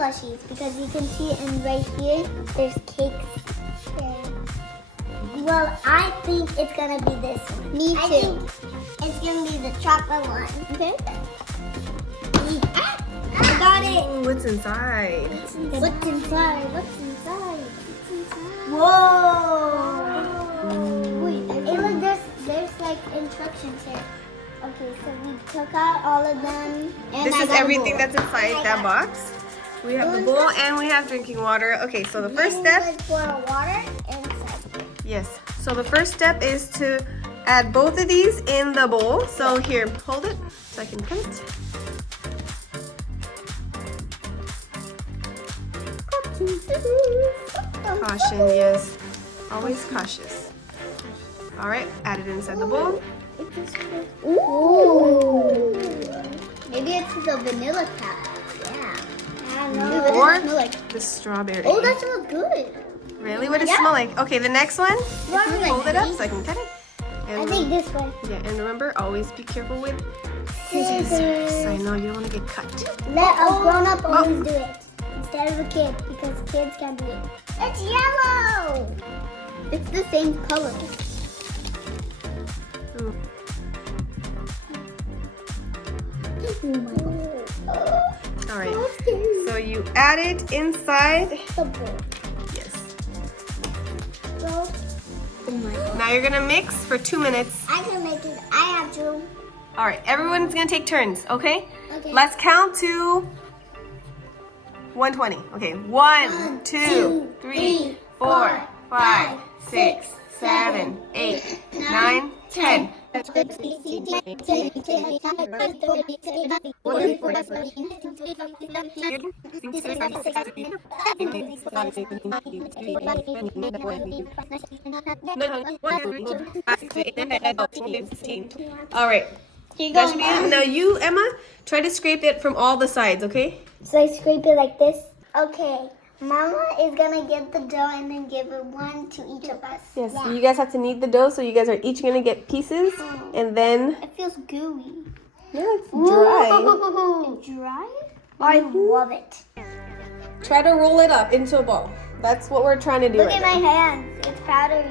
plushies because you can see in right here, there's cakes there. Well, I think it's gonna be this one. Me too. I think it's gonna be the chocolate one. Okay. I got it. Ooh, what's inside? What's inside? Whoa! Wait, look, there's like instructions here. Okay, so we took out all of them. And This is everything that's inside that box. We have the bowl and we have drinking water. Okay, so the first step. Let's pour water inside here. Yes. So the first step is to add both of these in the bowl. So here, hold it so I can cut it. Caution, yes. Always cautious. All right, add it inside the bowl. Ooh. Maybe it's the vanilla cap. Yeah. I don't know. Or It smell like? the strawberry. Oh, that smells good. Really? What does it smell like? Okay, the next one. Strawberry. Hold it up so I can cut it. And I think this way. yeah, and remember, always be careful with Scissors. I know, you don't want to get cut. Let a grown-up always do it instead of a kid because kids can't do it. It's yellow. It's the same color. Ooh. Oh my god. All right. So you add it inside. The bowl. Yes. Oh my god. Now you're gonna mix for 2 minutes. I can make it. I have to. All right. Everyone's gonna take turns. Okay. Okay. Let's count to 120. Okay. 1, 2, 3, 4, 5, 6, 7, 8, 9, 10. All right. That should be it. Now you, Emma, try to scrape it from all the sides, okay? So I scrape it like this. Okay. Mama is gonna get the dough and then give it one to each of us. Yes. So you guys have to knead the dough, so you guys are each gonna get pieces, and then It feels gooey. yeah, it's dry. It's dry? I love it. Try to roll it up into a ball. That's what we're trying to do Look right at my hands. It's powdery.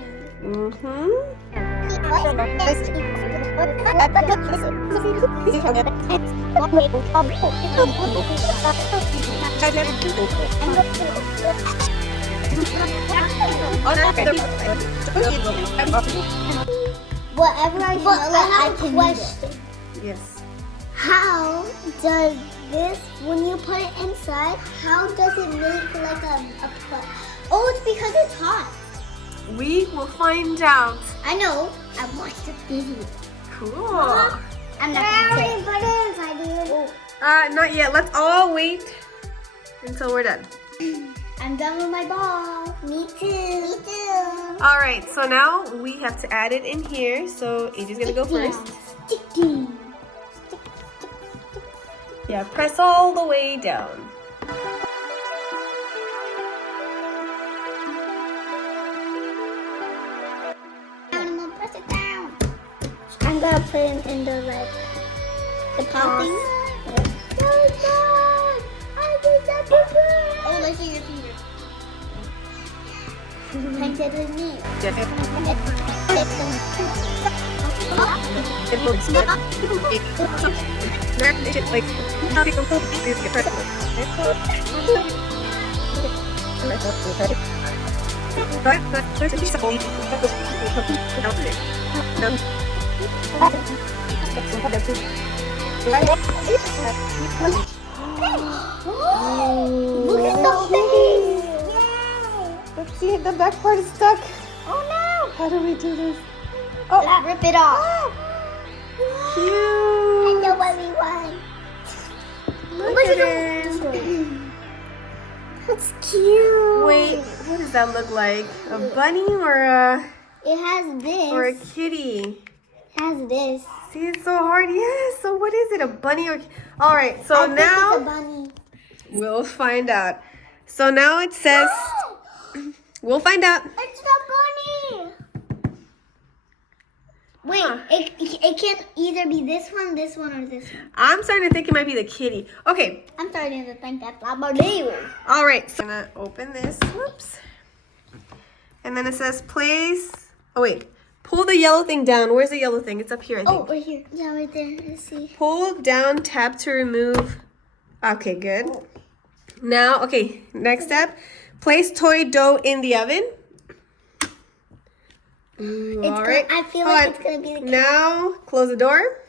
Whatever I smell I can question. Yes. How does this, when you put it inside, how does it make like a plush? Oh, it's because it's hot. We will find out. I know. I watched the video. Cool. I'm not going to put it inside here. Not yet. Let's all wait until we're done. I'm done with my ball. Me too. Me too. All right. So now we have to add it in here. So AJ's gonna go first. Sticky. Yeah. Press all the way down. I'm gonna press it down. I'm gonna put it in the the pot thing. Oh, let's see your finger. Point it with me. Look at the face! Yay! See, the back part is stuck. Oh no! How do we do this? Oh, rip it off. Cute. I know what we want. Look at it. That's cute. Wait, what does that look like? A bunny or a It has this. or a kitty? It has this. See, it's so hard. Yes. So what is it? A bunny or? All right. So I think now it's a bunny. we'll find out. So now it says we'll find out. It's the bunny. Wait, it can either be this one, or this one. I'm starting to think it might be the kitty. Okay. I'm starting to think that's Labrador. All right. So I'm going to open this. Whoops. And then it says place. Oh, wait. Pull the yellow thing down. Where's the yellow thing? It's up here, I think. Oh, right here. Yeah, right there. Let's see. Pull down, tap to remove. Okay, good. Now, okay, next step. Place toy dough in the oven. All right. I feel like it's going to be the kitty. Now, close the door.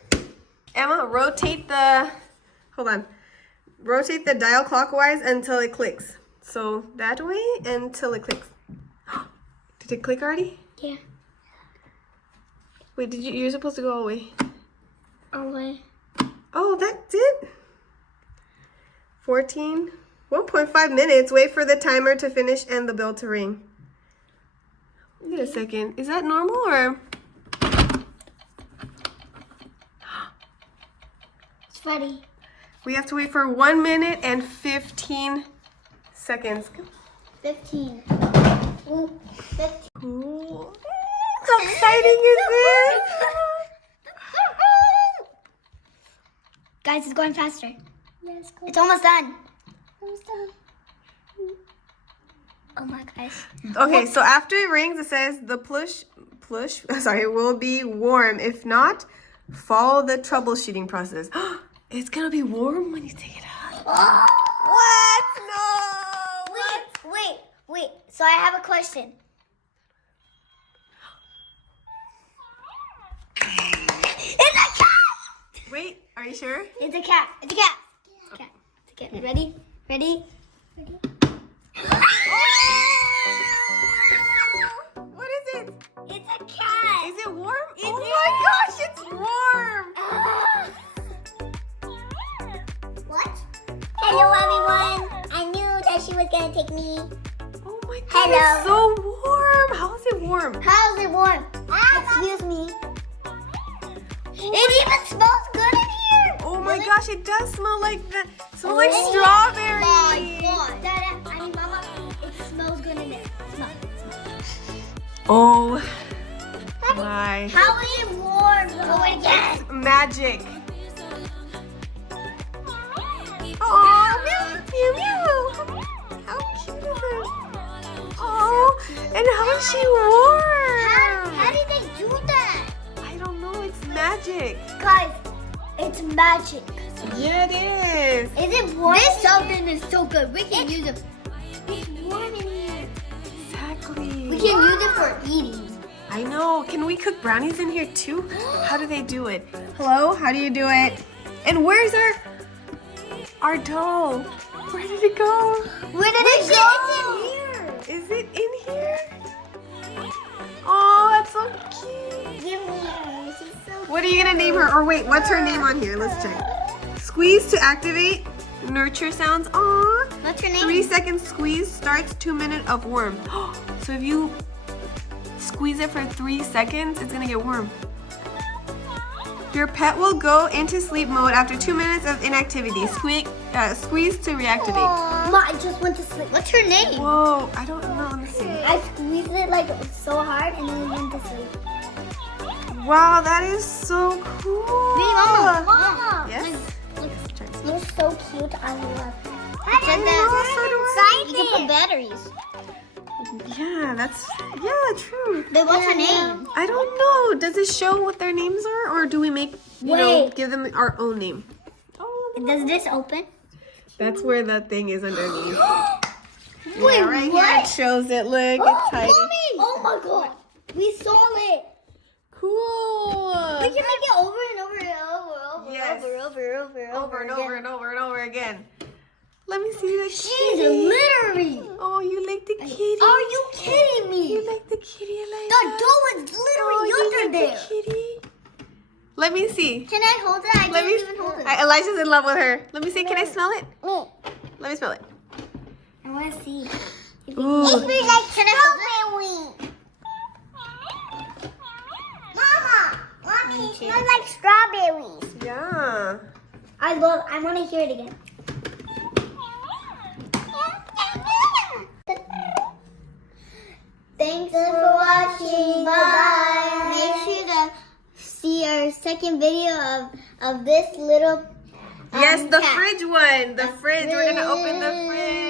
Emma, rotate the, hold on. Rotate the dial clockwise until it clicks. So that way until it clicks. Did it click already? Yeah. Wait, you're supposed to go away. Away. Oh, that's it? 1.5 minutes. Wait for the timer to finish and the bell to ring. Wait a second. Is that normal or? It's ready. We have to wait for 1 minute and 15 seconds. 15. Ooh, 15. Cool. How exciting is this? Guys, it's going faster. Yes, it's almost done. Almost done. Oh my gosh. Okay, so after it rings, it says the plush will be warm. If not, follow the troubleshooting process. It's gonna be warm when you take it out. What? No. Wait. So I have a question. It's a cat! Wait, are you sure? It's a cat. It's a cat. It's a cat. Ready? What is it? It's a cat. Is it warm? My gosh, it's warm. What? Hello, everyone. I knew that she was gonna take me. Oh my god, Hello. it's so warm. How is it warm? How's it warm? Excuse me. It even smells good in here. Oh my gosh, it does smell like like strawberry. My God. Dada, Mama, it smells good in there. Smell. Oh my. How is it warm? Go again. Magic. Oh, meow, meow. How cute is it? Oh, and how is she warm? How did they do that? I don't know. It's magic. Guys, it's magic. Yeah, it is. Is it warm? This oven is so good. We can use it. It's warm in here. Exactly. We can use it for eating. I know. Can we cook brownies in here too? How do they do it? Hello? How do you do it? And where's our dough? Where did it go? Where did it go? It's in here. Is it in here? Oh, that's so cute. Give me her. She's so What are you gonna name her? Or wait, what's her name on here? Let's check. Squeeze to activate. Nurture sounds. Aw. What's her name? 3 seconds squeeze starts 2 minutes of warm. So if you squeeze it for 3 seconds, it's gonna get warm. Your pet will go into sleep mode after 2 minutes of inactivity. Squeeze to reactivate. Ma, I just went to sleep. What's her name? Whoa, I don't know. Let me see. I squeezed it like so hard and then it went to sleep. Wow, that is so cool. Mama. Yes? You're so cute. I love it. I know, so do I. You can put batteries. Yeah, true. Then what's her name? I don't know. Does it show what their names are, or do we make, give them our own name? Does this open? That's where that thing is underneath. Wait, right what? here it shows it. Look, it's tiny. Mommy! Oh my God. We saw it. Cool. We can make it over and over and over Yes. over and over again. Let me see the She's kitty. literally. Oh, you like the kitty? Are you kidding me? You like the kitty? I The like dough is literally you under like there. the kitty? Let me see. Can I hold it? I Let didn't me. even hold it. Elijah's in love with her. Let me see. Can I smell it? Let me smell it. I want to see. Ooh. It's really like strawberry. Mommy, it smells like strawberries. Yeah. I want to hear it again. Thanks for watching. Bye. Make sure to see our second video of this little yes, the cat. fridge one. The fridge. We're gonna open the fridge.